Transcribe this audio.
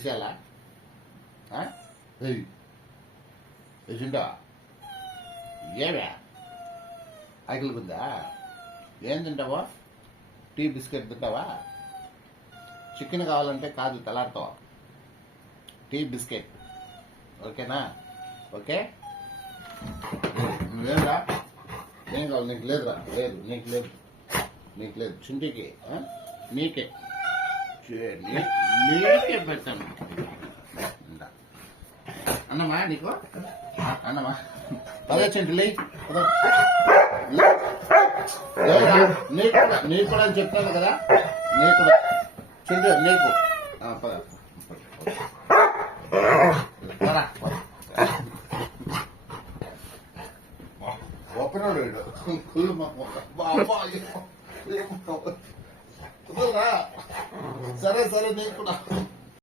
తీసేయాలా వేసింటా ఏమే ఆకలి ఉందా? ఏం తింటావా? టీ బిస్కెట్ తింటావా? చికెన్ కావాలంటే కాదు తెల్లారుతావా? టీ బిస్కెట్ ఓకేనా? ఓకే లేదురా, ఏం కావాలి నీకు? లేదురా, లేదు నీకు లేదు, నీకు లేదు. చుంటికి నీకే నీకే పెడతాను. అన్నమా నీకు అన్నమా పదే చింటి నీకు కూడా అని చెప్తాను కదా, నీకు కూడా చింటి నీకు పద ఓపెన్ కుళ్ళు బాబా